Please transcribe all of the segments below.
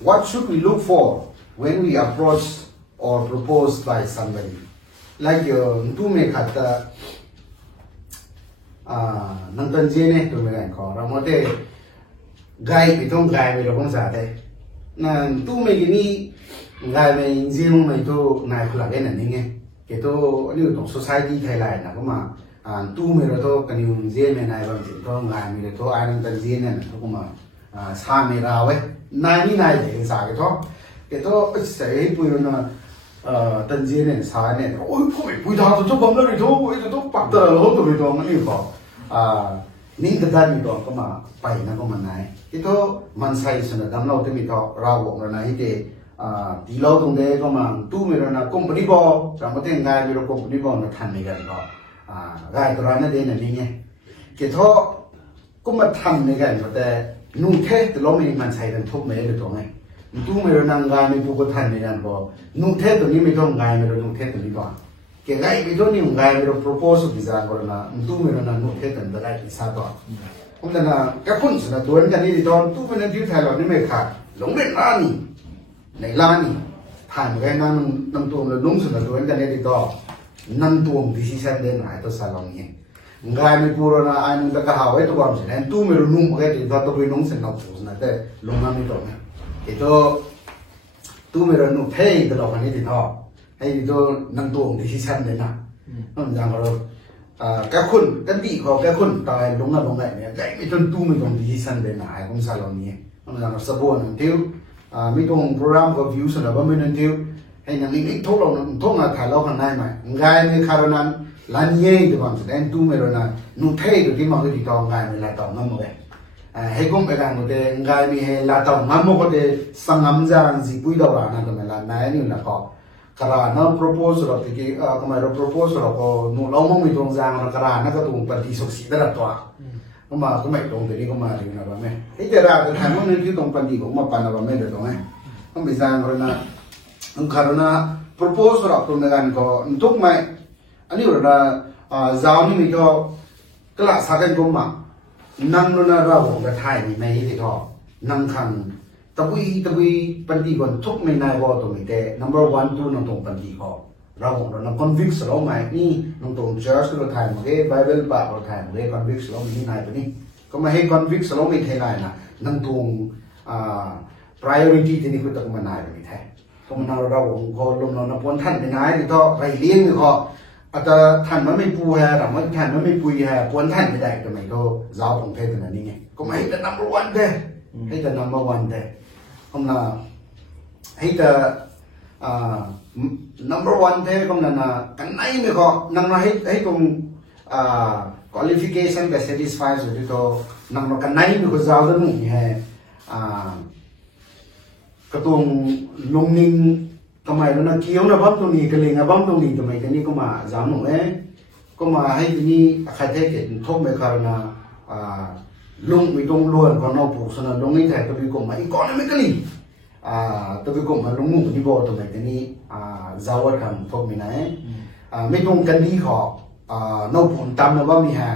what should we look for when we approach or propose by somebody? Like tu me kata nonton jene tu me kan ko ramote gai bitong gai me lokong sa te na tu me gini gai me jenu me tu nai khula ke na ninge ke to ni to society Thailand na ko ma tu me ro to kani je me nai bang to gai me to ai nonton jene na ko ma sa me ra we nai ni nai de sa ke to sai pu na tân diễn này sai này ôi không phải đào cho bấm lên thôi ôi cho bắt tờ lỗ tụi tôi mà đi vào nín cái đàn đó có mà bảy nó có mà này cái đó mình sai rồi đâm lâu thì mình thọ rau bụng rồi này thì tí lâu tung đấy có mà tu mình rồi là company bò chẳng có tiền ngay rồi company bò nó thành này gần đó gai tôi nói nó đây là như nghe cái đó có mà thành này gần màแต่นุ่งเทแต่เรามันใส่กันทุกเมื่อเลยตัวไงtu me ro nang gai me pu ko than ne dan bo nu the to ni me thong gai me ro nu the to ni ba ke gai me do ni gai me ro propose bi za ko na tu me ro na nu the tan da gai sa to om ta na ka kun sa tuan kan ni don tu me na diu thai lo ni me kha long le na ni nei la ni than gai na nang tu lo lung sa tuan kan ni do nan tuom decision de na to sa long ni gai me pu ro na ai nu ka ha we to ba se tu me ro nu mo ke ti da to bi nong sa na pu na te long na mi to itu tu mereka nu pay itu loh kan itu toh, itu nang tuang decision deh na, jangan kalau kekun ganti kalau kekun tapi long na ni, kayak itu tu mereka decision deh na, aku salah ni, jangan sebuah nanti, itu program ke views ada apa nanti, nang ini tolong nggak kalau kan naik mah, nggak ni karena lanye itu maksudnya tu mereka nu pay itu di mana di toh nggak ni lah toh nggak mau hay cũng phải là một cái ngày mi là tổng ngắm một cái sang ngắm rằng gì bui đầu là nó là này như là có cả nó propose rồi thì cái cái mà nó propose rồi có nụ lâu mong mình trong rằng nó cả nó có tụng phần thì sốc xí rất là toa nhưng mà cái mày tụng thì cái mà thì là vậy thế thì ra cái thằng nó nên cái tụng phần thì cũng mà phần là vậy được không ấy không bị rằng rồi là cả nó propose rồi tụng cái có thúc mày anh hiểu là giáo như mình cho cái là sao cái cũng mà năng nó là rau cái thai này này thì thôi năng khăn tapi phần thì còn thúc mình này vào tụi mình thế number one two nó tụng phần thì có rau nó convince rồi mà ní nó tụng church rồi thai một cái bible bà rồi thai một cái convince rồi mình này vậy ní có mà hay convince rồi mình thế này là năng tụng priority thì cũng tụng mình này mình thế có mà nào rau có lúc nó muốn thân thì này thì thôi phải liên thì họอาจจะทันมันไม่ปูแฮแต่ว่าทันมันไม่ปุยแฮปวนทันไม่ได้ก็ไม่ก็ยาวของเทศนานี้ไงก็ไม่ให้แต่ number one เด้ให้แต่ number one เด้ผมน่ะให้แต่number one เด้ก็นั่นน่ะกันไหนไม่ก็นั่งเราให้ตรง qualification แต่ satisfy สุดที่ตัวนั่งเรากันไหนไม่ก็ยาวแล้วนู่นแฮก็ตรงลงนิ่งทำไมเราเกี่ยวนะบ้างตรงนี้กันเลยนะบ้างตรงนี้ทำไมกันนี่ก็มาจำหนูก็มาให้ที่นี่ใครเทศกิจทบไปคาร์นาลุงไม่ต้องล้วนก่อนนอกผูกสนลุงนี่แต่ตัวพี่กบมาอีกก่อนนั่นไม่กันนี่ตัวพี่กบมาลุงมุ่งที่บ่อทำไมกันนี่จาวดคำทบมีไหนไม่ต้องกันนี่ขอนอกผูกตามนะว่ามีฮะ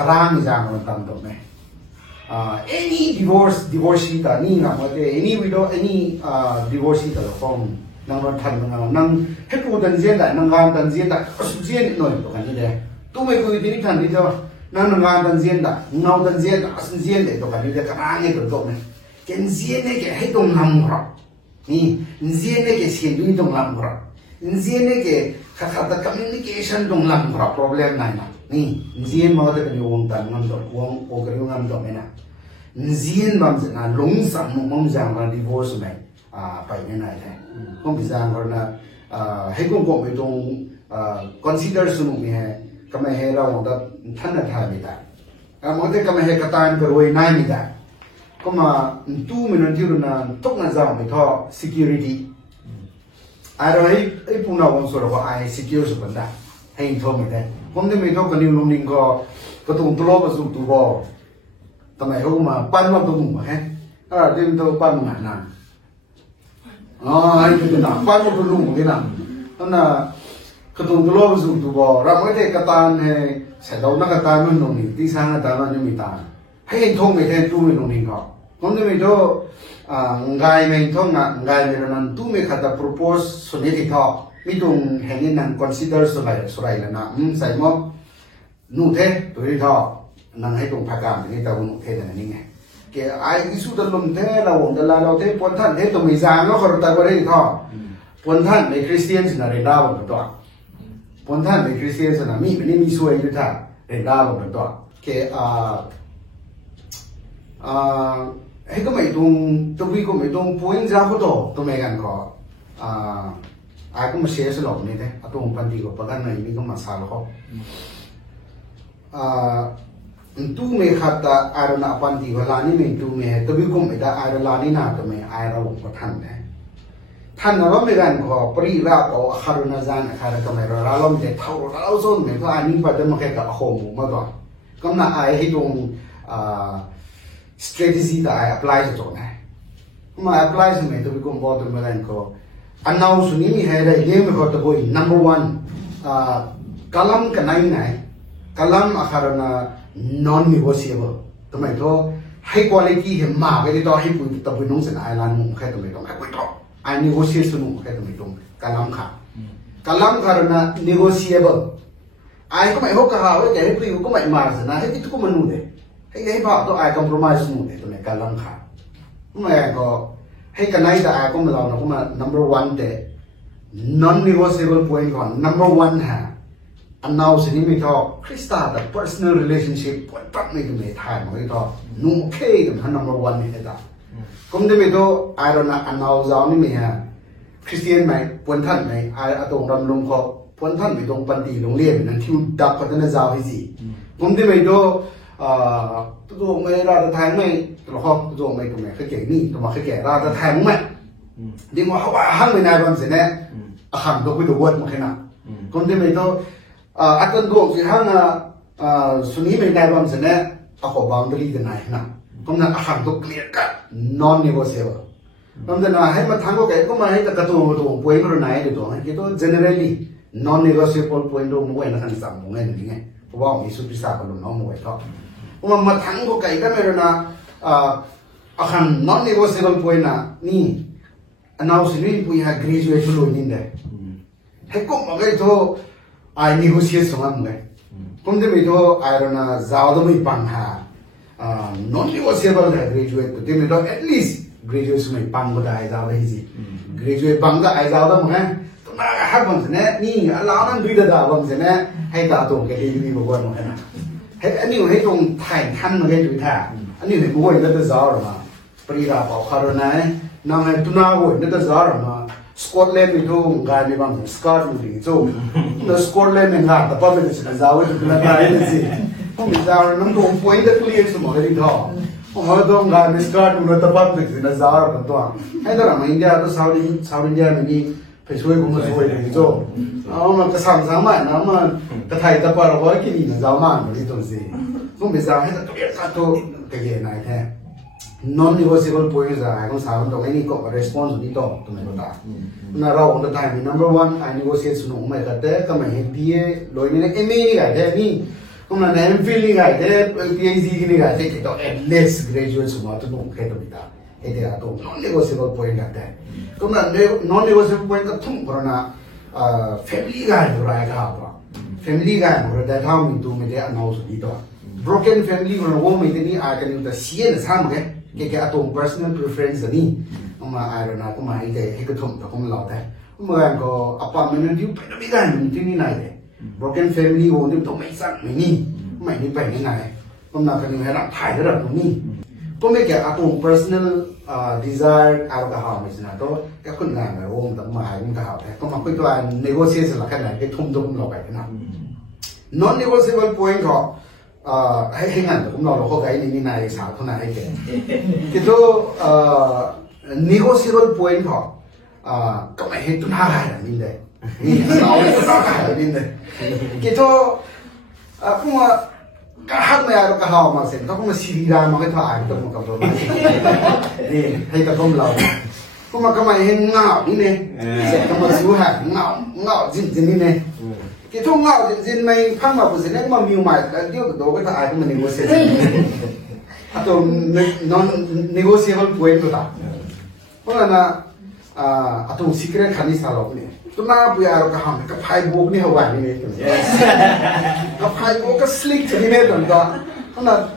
กลางมีจางมันตามตรงไหมany divorcee แต่นี่นะว่าแต่ any widow any divorcee แต่ละฟองนั่งรถทันนั่งให้ปูตันเสียได้นั่งงานตันเสียได้ก็สุดเสียนิดหน่อยตัวกันนี่เลยตู้ไม่คุยที่นี่ทันที่เจ้านั่งงานตันเสียได้เงาตันเสียได้สุดเสียได้ตัวกันนี่เลยกระด้างเนี่ยตัวเนี่ยแกเสียเนี่ยแกให้ตรงลำครับนี่เสียเนี่ยแกเสียด้วยตรงลำครับเสียเนี่ยแกขาด communication ตรงลำครับ problem ไหนนะนี่เสียมาแต่กันอยู่วงตันงั้นตัววงโอเคอยู่งั้นตัวไม่นะเสียบางสิ่งนะหลงสังมุ่งจังมา divorce ไหมไปไม่ได้แท้ผมพิจารณาว่าให้กูบอกไปตรง consider สนุกมีให้ก็ไม่ให้เราแต่ท่านน่ะทำไม่ได้มันแต่ก็ไม่ให้กระต่ายกระโดดน้ำไม่ได้ก็มาตู้มันนั่นที่เรานั่นต้องนั่งจังไม่ท้อ security อะไรไอ้พวกเราคนส่วนเราก็ไอ้ secure สุดปัญญาให้ท้อไม่ได้ผมที่ไม่ท้อกันอยู่ลงนิ่งก็ต้องตัวก็สุดตัวบ่ทำไมเขามาปั้นว่าตัวหนุ่มฮะเดี๋ยวตัวปั้นมันหนาไอ้ตัวหนาปั้นว่าตัวหนุ่มเหมือนกันนั่นน่ะกระตุ้นตัวโลกสุดตัวบ่เราไม่ได้กระตานให้ใส่ดาวนักกระตานมันหนุ่มนี่ที่สร้างกระตานมันยังมีตาให้เห็นทงไม่แทนตู้ไม่หนุ่มนี่ก็ คนที่ไม่ดูงายไม่ท้องงายไม่รู้นั่นตู้ไม่ขัด propose สุนิธิทอไม่ต้องเห็นนั่น consider สุไรแล้วนะใส่หมอนู่นเทตัวที่ทอนั่งให้ตรงพักการนี่แต่ว่านู่นเทนั่นนี่ไงเกี่ยไอ้ที่สุดลมเทเราวงเดลาเราเทปนท่านเทตรงมีจางก็ขอรับแต่ว่าได้ทอปนท่านในคริสเตียนส์น่ะเรียนดาวแบบตัวปนท่านในคริสเตียนส์น่ะมีไม่ได้มีส่วนอยู่ท่าเรียนดาวแบบตัวเกี่ยให้ก็ไม่ตรงตัวพี่ก็ไม่ตรงพูดจ้าก็ตัวไม่กันก็ไอ้ก็มาเสียสลบนี่เด้อตัวปันดีก็ประกันไม่ก็มาสารเขาตู้ไม่ขัดแต่ไอ้เราหน้าปันดีก็ลานี่ไม่ตู้ไม่ตัวพี่ก็ไม่ได้ไอ้เราลานี่น่าตัวไม่ไอ้เราก็ทันเนี่ยท่านเราไม่กันก็ปริราบเอาอาคารุณาจานอาคารตัวไม่เราล้อมเด็ดเท่าเราส่วนไม่ก็อันนี้ปัจจัยมันแค่กับโฮมมาก่อนก็น่าไอ้ให้ตรงstrategy แต่ไอ้ apply จะจบไงมา apply สมัยตัวพี่ก็บอกตัวไม่กันก็อันนั้นสุนีมีให้ได้เรื่องไม่ก็ตัว number one kalam กันไหนไหน kalam อาคารณา non negotiable ตัวไม่ตัว high quality เห็นมากเลยตัวให้ปุยตัวปุยน้องเสนอไอ้ร้านมุ้งแค่ตัวไม่ต้องไอ้ปุยตัวไอ้ negotiation มุ้งแค่ตัวไม่ต้อง kalam ค่ะ kalam อาคารณา negotiable ไอ้ก็ไม่หกกะหาไว้แกให้ปุยก็ไม่มาสินะให้ที่ทุกคนมันรู้เลยให้พอตัวไอ้ compromise มุ้งเลยตัวไม่ kalam ค่ะไม่ก็ให้กันไหนแต่ไอ้ก็ไม่ลองนะก็มา number one เด non negotiable point ก่อน number one ฮะอันนั้นสิ่งนี้ไม่ทอคริสต์แต่ personal relationship ปวดปั๊บไม่ก็ไม่ทายมันไม่ทอนุ่มเคกันท่าน number one นี่ได้ก็ไม่ได้ไม่ทอไอ้เรานะอันนั้นจะนี่ไม่ฮะคริสเตียนไหมปวนท่านไหมไอ้ตรงรำลงเขาปวนท่านไม่ตรงปันตีโรงเรียนนั่นที่ดับพัฒนาจะให้สิก็ไม่ได้ไม่ทอตัวไม่ราจะแทงไม่ตัวเขาตัวไม่ตัวไม่เขาเก่งนี่ตัวมาเขาเก่งราจะแทงไม่ดีกว่าเขาว่าห้างไม่นายวันเสร็จเนี่ยห้างตัวไปดูวัดมาแค่นั้นคนที่ไม่ตัวอัตโนที่ห้างสุนีไม่นายวันเสร็จเนี่ยเขาบาวน์ดรีกันไหนนะคนนั้นห้างตัวเคลียร์กัน non negotiable คนนั้นให้มาทางก็แก่ก็มาให้แต่กระตุ้นตัวป่วยก็รู้ไหนตัวให้กี่ตัว generally non negotiable point ตรงมวยนั่นคือสามมวยนี่ไงเพราะว่ามีสุดที่สามก็ลงน้องมวยเขามาทั้งก็ไก่ก็ไม่รู้นะอาคาร non negotiable point นะนี่อันนั้นสิ่งที่พูดให้ graduate รู้นี่เด้ให้ก็มาไอ้ตัวไอ้ negotiate สมัยมั้ยคนที่ไม่ตัวไอ้เรานะจะเอาตัวไม่ปังหาnon negotiable เลย graduate ตัวที่ไม่ตัว at least graduate สมัยปังก็ได้จะเอาได้สิ graduate ปังก็ไอ้จะเอาได้มั้งตัวน่าหักบ้างสิเนี่ยนี่เรานั่นดูได้บ้างสิเนี่ยให้ตาตรงกับที่มีบอกว่ามั้งนะให้อันนี้ให้ตรงถ่ายทันมาให้ดูท่าอันนี้ให้บุ้ยนั่นจะจ้าหรือมาปริราบเอาคารนายนั่งให้ตุนาบุ้ยนั่นจะจ้าหรือมาสกอตแลนด์มีทุ่งการมีบางสกอตอยู่ดีจ้าแล้วสกอตแลนด์มีงานแต่พอเป็นสิ่งจ้าไว้ตุนาการนี่สิผมมีจ้านั่งตรงpoint that clear สมองให้ดีท่อผมว่าตรงการมีสกอตอยู่แล้วแต่พอเป็นสิ่งจ้าหรือตัวให้ตัวเราอินเดียตัวซาอุดิอินเดียมีไปช่วยผมมาช่วยดีจ้าเอามันก็สามารถนะมันก็ไทยแต่พอเราไว้กินนี่จ้ามันไม่ต้องสิผมไม่ทราบให้ตัวเองตัวเกี่ยนายแท้ non negotiable points อะไรก็สาวตรงนี้ก็ response นี่ต่อตัวไม่รู้ตาน่าเราคนไทยมี number one I negotiate สนุกไม่ก็แต่ก็ไม่เห็นดีเลยนี่นะMA นี่ไงแต่นี่ก็มัน MPhil นี่ไงแต่ PhD นี่ไงแต่ก็ at least graduate สมัยตัวนุ่งแค่ตัวนี้ตาเอเดียตัว non negotiable point กันแต่ก็มัน non negotiable point ก็ทุ่งเพราะนะfamily กันอยู่ไรครับfamily กันอยู่แต่ถ้ามีตัวไม่ได้ announce นี่ต่อbroken family มันว่าไม่ได้นี่อาจจะอยู่แต่เสียนะซ้ำไงแค่ตัว personal preference นี่มาไอ้เรานะก็มาให้ให้กระทุ่มแต่ก็มันหล่อแต่เมื่อไงก็อัปปะมันอยู่เป็นไม่ได้มันที่นี่ไหนเลย broken family โอ้นี่ต้องไม่สั่งไม่นี่ไม่นี่ไปยังไงก็มาคันนี้ให้รับถ่ายระดับตรงนี้ก็ไม่แค่ตัว personal desire อะไรก็หาไม่ใช่นะตัวแค่คนงานเลยโอ้แต่มาให้มันก็หาแต่ก็มาคุยตัว negotiate หลักกันไหนให้ทุ่มตัวเราไปนะ non negotiable point ก็ให้งานผมเราเข้าใจนี่นายสาวเท่านั้นให้แก่คิดว่าnegotiable point เขาก็ไม่เห็นตัวหน้าอะไรนี่เลยนี่เราไม่ตัวหน้าอะไรนี่เลยคิดว่าพวกก็หักไม่เอาก็หามาเสร็จถ้าพวกมันซีรีส์มาให้ถ่ายตัวมันกับตัวนี่ให้กับผมเราพวกมันก็ไม่เห็นเงานี่เนี่ยเสร็จก็มาสู้หาเงาจริงๆนี่เนี่ยคิดว่าเงาจริงๆไม่พังมาปุ๊บเสร็จแล้วมามิวใหม่เดี๋ยวตัวก็ถ่ายตัวมันนี่ว่าเสร็จ atau non negotiable point tu tak. Kalau na atau secret khani salok ni. Tu na punya arok kaham kapai buk ni hawa ni. Kapai buk ka slick jadi ni tu tak. Kalau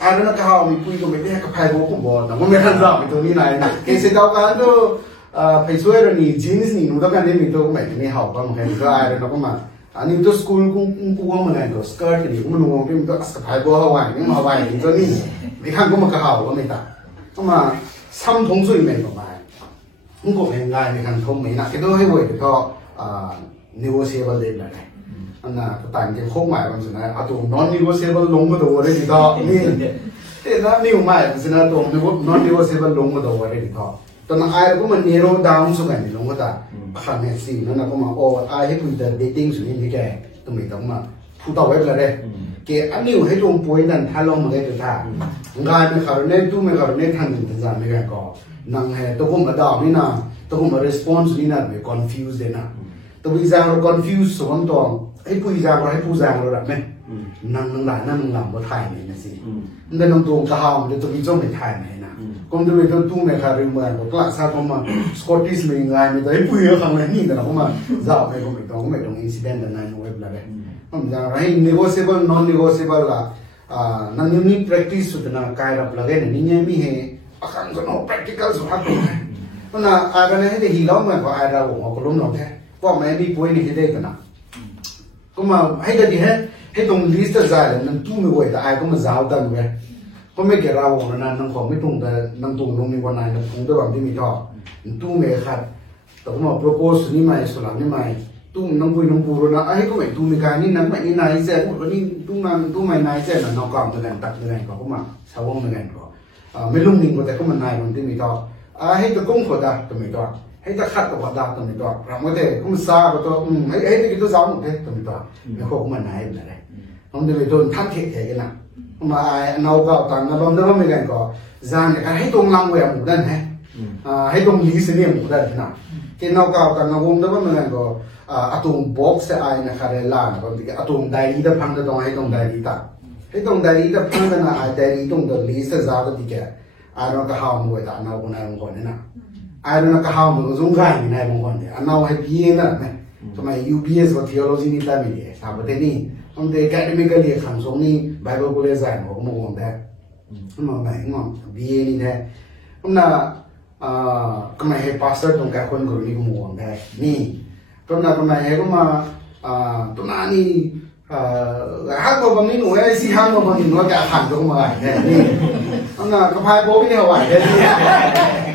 ada nak kaham pui tu mesti kapai buk pun boleh. Namun mereka tak itu ni naik. Kasi tahu kan tu pesuai ni jeans ni, nuda kan ni itu mesti ni hawa kan mungkin tu ada nak mah. Ani itu school kung puang mana itu skirt ni, kung nunggu pun itu kapai buk hawa ni, hawa ni itu ni. Mereka kung makahawa kan mereka. Cuma sam thong sui mesti kau Ungkop enggak ni kan thom mai na ke do he wei to negotiable le la ana tan ke khong mai ban sina atu non negotiable long do re di to ni te na ni mai sina to non negotiable long do re di to na ai ko man narrow down so kan ni long da khan ne si na ko ma o ai he pui da dating su ni ke to mi to ma pu to web la de ke ani he tong poi nan tha long ma ke ta ngai me khar ne tu me khar ne than ni za me ga ko nang hai to kum ada ni na to kum response ni na me confused na to bi za ro confused so on tong ai pui za ro ai pu za ro ra me nang la nang lam bo thai ni na si nda nang tong ka ha me to bi zo me thai me na kom to me to tu me kha ri ma ko kla sa ko ma scottish me ngai me to ai pui yo khang ni na ko ma za me ko me tong incident na no web la be हम जा रहे negotiable non negotiable la nang ni practice su na kai rap lage ni ni mi he akan so no practical so ha ko na aga ne he hi lo ma ko ara wo ko lum no the ko me ni poi ni he de kana ko ma hai da di he tong list za le nang tu mi wo da ai ko ma za da nu ko me ke ra wo na nang ko me tung da nang tung lum ni ko na nang tung da bam ti mi to tu me khat to ma propose ni mai so la ni mai tu nang pui nang puru na ai ko mai tu mi ka ni nang mai ni nai se ko ni tu mai nai se na no kam da kan tak da ko ma sa wong da koไม่ลุ่มนิ่งก็แต่ก็มันนายมันที่มีต่อให้ตะกุ้งขวดาตัวมีต่อให้ตะขัดตัวดาตัวมีต่อพระมันเตะก็มันซาตัวให้ตะกินตัวสาวมันเตะตัวมีต่อแล้วก็มันนายมันอะไรมันจะไปโดนทับเขะเขะกันนะมาไอ้เอาเก่าต่างกันบางเรื่องไม่กันก็จานเนี่ยให้ตรงลังเวียหมู่ด้านให้ตรงลีสเนี่ยหมู่ด้านนะที่เอาเก่าต่างกันวงเรื่องไม่กันก็อะตรงบ็อกซ์ไอ้นะครับเรล่านะบางทีอะตรงไดรี่จะพังจะต้องให้ตรงไดรี่ตัดให้ตรงไดรี่จะพังกันนะไอ้ไดรี่ตรงเดลีสจะก็ดีแก่ไอ้เราก็หาหมวยแต่เราคนไหนบางคนเนี่ยนะไอ้เราก็หาหมวยก็สงสัยในบางคนเนี่ยเราให้พีเอ็นนะเนี่ยทำไม UPS กับ theology นี่ได้ไม่ดีถามประเด็นนี้มันเด็ก academically ขังสงนี่ Bible กูเลยใส่หมวกมองได้มันไม่งอ BA นี่แท้ผมน่ะก็ไม่ให้ pastor ตรงกับคนกลุ่มนี้กูมองได้นี่ตรงนั้นก็ไม่ให้ก็มาตรงนั้นนี่ฮักมาบางนี่หนูไอ้สิฮักมาบางนี่หนูก็ขันตรงมาเนี่ยนี่ตรงนั้นก็พายโป๊ะไม่เอาไว้เนี่ย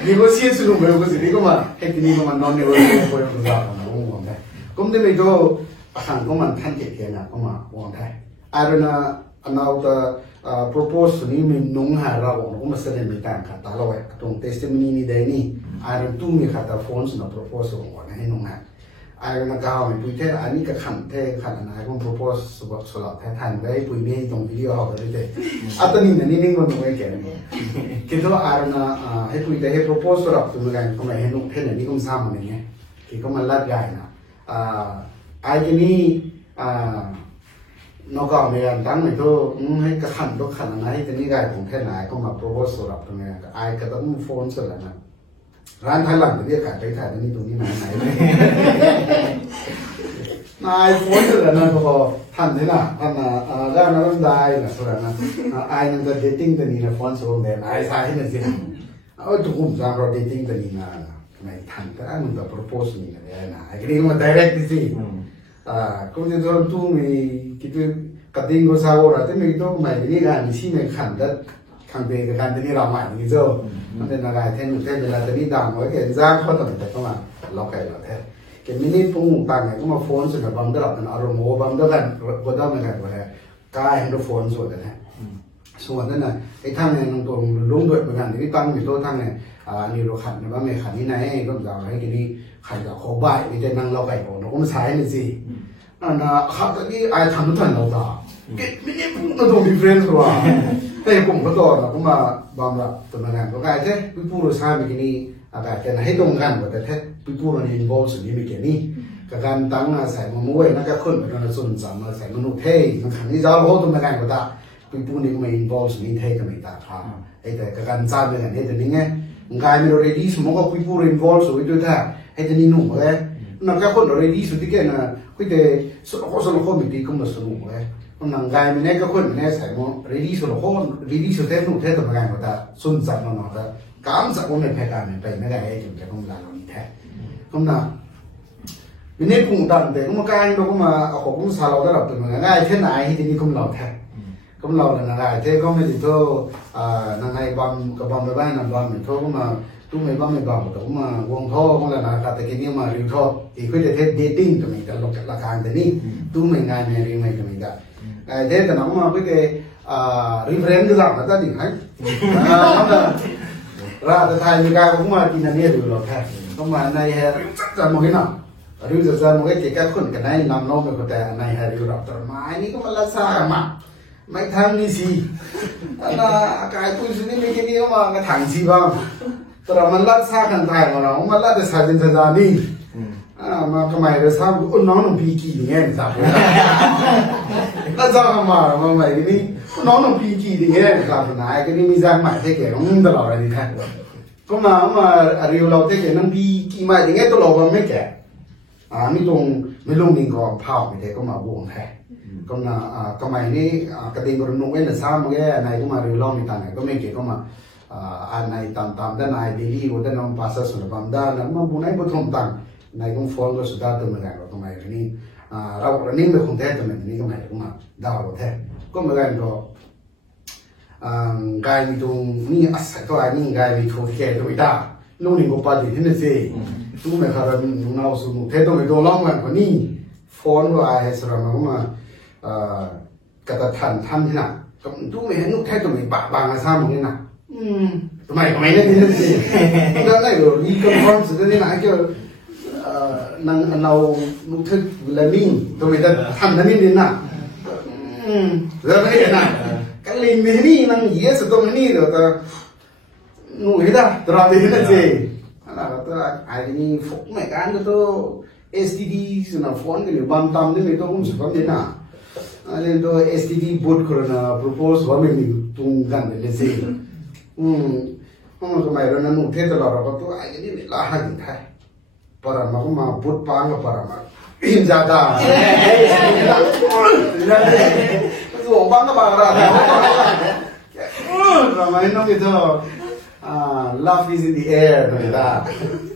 นี่ก็เสียสุดเลยก็สินี่ก็มาให้ที่นี่ก็มานอนในวันนี้ก็ยังรู้ว่าผมมองได้ก็ไม่ได้ก็ขันก็มันท่านเกียรตินะก็มามองได้ไอ้เรื่องอันนั้นแต่ propose นี่มันนุ่งหาเราก็มาแสดงมีการขัดตาเราไว้ตรง testimony นี่ได้นี่ไอ้เรื่องตู้มีขัดตา phone นะ propose ของวันให้นุ่งหาไอ้เรื่องก้าวมีปุยเท่อันนี้ก็ขันเท่ขันอันนั้นก็ propose สลับแทนทันได้ปุยนี่ตรงวิดีโอเขาได้เลยอัตนี้นี่นิ่งมันตรงไอ้แก่เนี่ยคิดว่าไอ้เรื่องให้ปุยเท่ให้ propose สลับตัวมันก็ไม่ให้นุ่งเท่นี่ก็ไม่ซ้ำมันเนี่ยคิดก็มันลัดใหญ่นะไอ้ที่นี่นอกจากมีการตั้งในตัวให้กระขันตัวขันอะไรที่นี่ได้ของแค่ไหนก็มา propose สลับตรงนี้ก็ไอ้ก็ต้องโฟนสลับนะร้านไทยหลังเรียกขายไปถ่ายที่นี่ตรงนี้ไหนเลยนายโฟนสลับนะก็ท่านนี่นะท่านด้านนั้นได้นะสลับนะไอ้นั่นจะ dating ตัวนี้นะโฟนสลับเนี่ยไอ้สายนี่สิทุกคนจะรอ dating ตัวนี้นะไม่ทันก็อันนั้นจะ propose นี่นะไอ้ก็นี่มัน direct สิก็จะโดนตู้มีคิดว่ากัดดิ้งก็สาวรแต่ไม่ต้องไม่ได้การที่ไม่ขันดัดขันเบกับการที่เราหมายนี่เจ้ามันเป็นอะไรแทนเวลาที่ดังไว้แกจ้างเขาต้องแต่ก็มาล็อกไก่เราแท้แกมินิปุ่งต่างไงก็มาโฟนสุดแบบบังเดอร์เป็นอารมณ์โมบังเดอร์กันก็ได้เหมือนกันว่าแหละกายให้เราโฟนส่วนกันแท้ส่วนนั้นน่ะไอ้ทั้งเนี่ยตรงลุงด้วยเหมือนกันที่ตั้งอยู่ตัวทั้งเนี่ยนี่เราขันนะว่าไม่ขันที่ไหนก็จะให้กินนี่ขันกับโคบายนี่จะนั่งเราไก่โอนเราก็มาใช้นี่สินะขับตอนนี้ไอ้ทำทุกทันเราต่อเก็บไม่ได้พูดตัวมีเฟรนด์ตัวแต่ผมก็ต่อนะก็มาบางแบบตัวนั้นก็กลายเท่พี่พูดเราใช้ไม่กินนี่กลายเป็นให้ตรงกันแต่เท่พี่พูดเราอินโวลสิ่งนี้ไม่กินนี่กับการตั้งใส่มะม่วงนักขึ้นเป็นส่วนสามใส่มนุษย์เท่มันขันที่เราโหตัวนั้นก็ได้ไป คุยพูดนี่ก็ไม่ involve สิ่งที่ก็ไม่ตาค่ะไอ้แต่การจ้างเนี่ยแต่นี่ไงงานมัน ready สมมติว่าคุยพูด involve สุดด้วยท่าไอ้แต่นี่หนุ่มเลยนั่นก็คน ready สุดที่แกน่ะคุยแต่สุดมีตีก็มาสนุกเลยนั่งงานมันเนี่ยก็คนเนี่ยใส่หมด ready สุดready สุดแท้หนุ่มแท้ตัวงานก็ตาสุนทรมันเนาะแต่การจับมันแพ้การมันไปไม่ได้ไอ้ถึงจะต้องลาลงแท้ก็น่ะวันนี้ปุ่งตันแต่ก็มาการเราก็มาเอาของสาวเราได้รับตัวมันง่ายแค่ไหนที่นี่ก็เราแท้ก็เราเนี่ยง่ายแท้ก็ไม่ติดตัวนั่งในบ้านกับบ้านไม่บ้านนั่งบ้านเหมือนเขาก็มาตู้ไม่บ้านแต่ก็มาวงท่อก็แล้วนะแต่กินนี่มาริวท่ออีกคนจะเทส dating ก็ไม่ได้ลงจากราคาแต่นี่ตู้ไม่ง่ายไม่ริวไม่ก็ไม่ได้เทสแต่น้องมาไปเreference ก็สั่งมาตั้งดิให้ราชไทยมีการก็มากินอันนี้ดูหรอกแท้ก็มาในริวจัดมองเห็นอ่ะริวจัดมองเห็นเกี่ยวกับคนกันในนำน้องไปก็แต่ในริวรับแต่ไม้นี่ก็มาละซ่ามาไม่ทางนี่สิน่ากายพูดสิ่งนี้ไม่กินนี่ก็มากระถางสิบ้างแต่มันละซ่ากันไทยของเรามันละแต่สายเป็นสายนี่มาทำไมเราทราบว่าน้องหนุ่มพีกีอย่างเงี้ยทราบไหมละซ่ากันมาใหม่นี่น้องหนุ่มพีกีอย่างเงี้ยทราบไหมก็นี่มีจากใหม่เท่แก่ของตลอดเลยนี่แท้ก็มาเรียวเราเท่แก่นั่งพีกีมาอย่างเงี้ยตลอดมันไม่แก่ไม่ลงนี่ก็เผาไม่ได้ก็มาวงแท้ก็น่ะก็ไม่นี่กระดิ่งกระนุ่งเว้นแต่ซ้ำมันแก่ในก็มาเรียวเราไม่ต่างกันก็ไม่เกี่ยวก็มาอันในตามด้านในดีลีก็ด้านน้องภาษาสุนทรภาพด้านนั้นมาบุญในบุตรต่างในก็ฟอลก็สุดท้ายตัวมันกันก็ไม่นี่เราเรื่องไม่คงแท้ตัวมันนี่ก็ไม่ก็มาดาวแท้ก็เหมือนกันก็กายมีตรงนี่อาศัยตัวนี่กายมีทุกแก่ตัวอีตาลูกนี่ก็ปฏิทินเสียตู้ไม่ขาดนุ่งเอาสมุนแท้ตัวไม่ตัวล้อมกันคนนี้ฟอนว่าไอ้สระมันก็มากระทันที่น่ะก็ตู้ไม่เห็นนุ่งแท้ตัวไม่ปะบางอาซามึงนี่น่ะทำไมเนี่ยนี่สิแล้วไงก็รีคอนฟอร์มสุดที่น่ะก็นั่งเรานุ่งทึกเลมิงตัวไม่ได้ทันนั่นนี่น่ะแล้วไม่เห็นน่ะกันลิงนี่นั่งเยอะสุดตรงนี้เดี๋ยวแต่นู่นเห็นได้ตราดีนั่นสิอะไรก็ตัวไอ้นี่ฟุกไม่กันก็ตัว STD ส่วนฟอนต์นี่บันตามนี่ไม่ต้องมุ่งสุดนี่น่ะอะไรตัว STD บทคนน่ะ propose ว่าไม่มีตุงกันเลยสิก็ไม่รู้นั่นนู่นเท่ตลอดเราก็ตัวไอ้นี่ละหันไทยปรามาก็มาบทปังก็ปรามาอินจัดาส่งปังก็มาแล้วเราไม่น้องitu love is in the air kita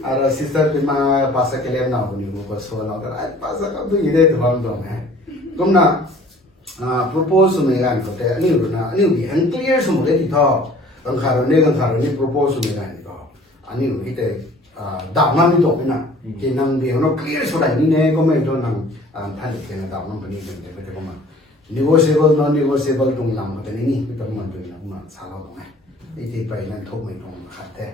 ada sister pima bahasa kalian nak ni buku soal nak ada bahasa kamu ini tu bang dong kumna propose megan kote ni runa ni yang clear semua le itu angkaran ni propose megan itu ani itu dah mana itu pina jenang dia orang clear sudah ni ne kau itu nang thalik kena dah mana peni jadi betul kau negotiable non negotiable dong lam kote ni kita mana tu nak salah dong ituไปนั่นทุกไม่ตรงขัดแท้